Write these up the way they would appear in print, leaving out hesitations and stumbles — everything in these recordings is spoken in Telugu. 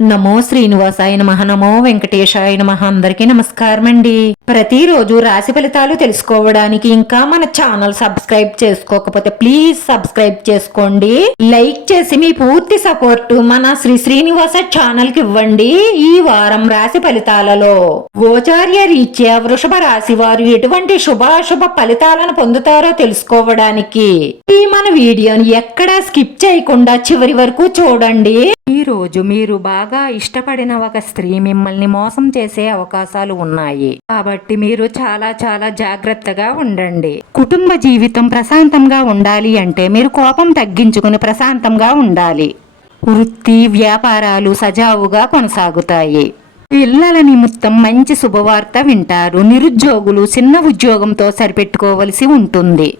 నమో శ్రీనివాసాయ నమః. నమో వెంకటేశాయ నమః. అందరికీ నమస్కారం అండి. ప్రతిరోజు రాశి ఫలితాలు తెలుసుకోవడానికి ఇంకా మన ఛానల్ సబ్స్క్రైబ్ చేసుకోకపోతే ప్లీజ్ సబ్స్క్రైబ్ చేసుకోండి. లైక్ చేసి మీ పూర్తి సపోర్ట్ మన శ్రీనివాస ఛానల్ కి ఇవ్వండి. ఈ వారం రాశి ఫలితాలలో గోచార్య రీత్యా వృషభ రాశి వారు ఎటువంటి శుభాశుభ ఫలితాలను పొందుతారో తెలుసుకోవడానికి ఈ మన వీడియోని ఎక్కడా స్కిప్ చేయకుండా చివరి వరకు చూడండి. ఈ రోజు మీరు బాగా ఇష్టపడిన ఒక స్త్రీ మిమ్మల్ని మోసం చేసే అవకాశాలు ఉన్నాయి కాబట్టి మీరు చాలా చాలా జాగ్రత్తగా ఉండండి. కుటుంబ జీవితం ప్రశాంతంగా ఉండాలి అంటే మీరు కోపం తగ్గించుకుని ప్రశాంతంగా ఉండాలి. వృత్తి వ్యాపారాలు సజావుగా కొనసాగుతాయి. పిల్లల నిమిత్తం మంచి శుభవార్త వింటారు. నిరుద్యోగులు చిన్న ఉద్యోగంతో సరిపెట్టుకోవలసి ఉంటుంది.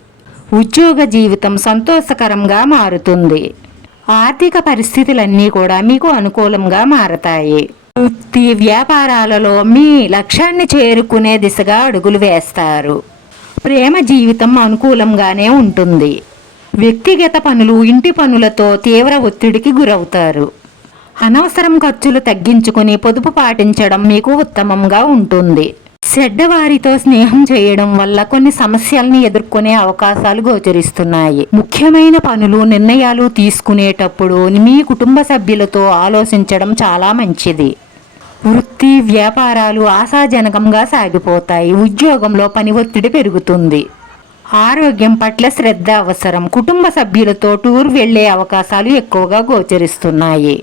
ఉద్యోగ జీవితం సంతోషకరంగా మారుతుంది. ఆర్థిక పరిస్థితులన్నీ కూడా మీకు అనుకూలంగా మారతాయి. వృత్తి వ్యాపారాలలో మీ లక్ష్యాన్ని చేరుకునే దిశగా అడుగులు వేస్తారు. ప్రేమ జీవితం అనుకూలంగానే ఉంటుంది. వ్యక్తిగత పనులు ఇంటి పనులతో తీవ్ర ఒత్తిడికి గురవుతారు. అనవసరం ఖర్చులు తగ్గించుకుని పొదుపు పాటించడం మీకు ఉత్తమంగా ఉంటుంది. చెడ్డవారితో స్నేహం చేయడం వల్ల కొన్ని సమస్యల్ని ఎదుర్కొనే అవకాశాలు గోచరిస్తున్నాయి. ముఖ్యమైన పనులు నిర్ణయాలు తీసుకునేటప్పుడు మీ కుటుంబ సభ్యులతో ఆలోచించడం చాలా మంచిది. వృత్తి వ్యాపారాలు ఆశాజనకంగా సాగిపోతాయి. ఉద్యోగంలో పని ఒత్తిడి పెరుగుతుంది. ఆరోగ్యం పట్ల శ్రద్ధ అవసరం. కుటుంబ సభ్యులతో టూర్ వెళ్లే అవకాశాలు ఎక్కువగా గోచరిస్తున్నాయి.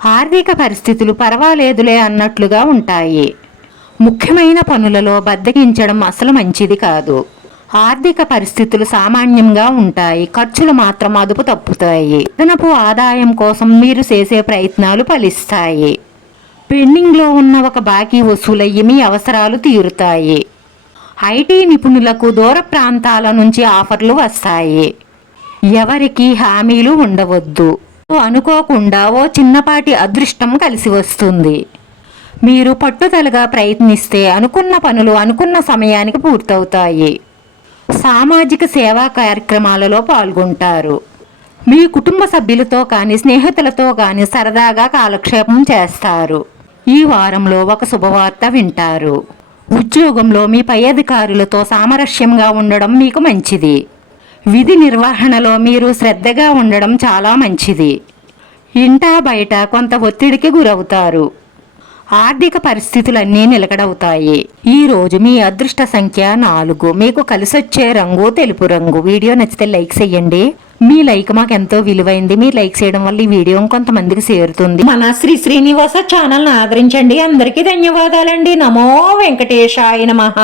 ఆర్థిక పరిస్థితులు పర్వాలేదులే అన్నట్లుగా ఉంటాయి. ముఖ్యమైన పనులలో బద్దకించడం అసలు మంచిది కాదు. ఆర్థిక పరిస్థితులు సామాన్యంగా ఉంటాయి. ఖర్చులు మాత్రం అదుపు తప్పుతాయి. అదనపు ఆదాయం కోసం మీరు చేసే ప్రయత్నాలు ఫలిస్తాయి. పెండింగ్లో ఉన్న ఒక బాకీ వసూలయ్యి మీ అవసరాలు తీరుతాయి. ఐటీ నిపుణులకు దూర ప్రాంతాల నుంచి ఆఫర్లు వస్తాయి. ఎవరికి హామీలు ఉండవద్దు. అనుకోకుండా ఓ చిన్నపాటి అదృష్టం కలిసి వస్తుంది. మీరు పట్టుదలగా ప్రయత్నిస్తే అనుకున్న పనులు అనుకున్న సమయానికి పూర్తవుతాయి. సామాజిక సేవా కార్యక్రమాలలో పాల్గొంటారు. మీ కుటుంబ సభ్యులతో కానీ స్నేహితులతో కానీ సరదాగా కాలక్షేపం చేస్తారు. ఈ వారంలో ఒక శుభవార్త వింటారు. ఉద్యోగంలో మీ పై అధికారులతో సామరస్యంగా ఉండడం మీకు మంచిది. విధి నిర్వహణలో మీరు శ్రద్ధగా ఉండడం చాలా మంచిది. ఇంటా బయట కొంత ఒత్తిడికి గురవుతారు. ఆర్థిక పరిస్థితులన్నీ నిలకడవుతాయి. ఈ రోజు మీ అదృష్ట సంఖ్య 4. మీకు కలిసొచ్చే రంగు తెలుపు రంగు. వీడియో నచ్చితే లైక్ చేయండి. మీ లైక్ మాకు ఎంతో విలువైంది. మీరు లైక్ చేయడం వల్ల ఈ వీడియో కొంతమందికి చేరుతుంది. మన శ్రీనివాస ఛానల్ ఆదరించండి. అందరికీ ధన్యవాదాలండి. నమో వెంకటేశాయ నమః.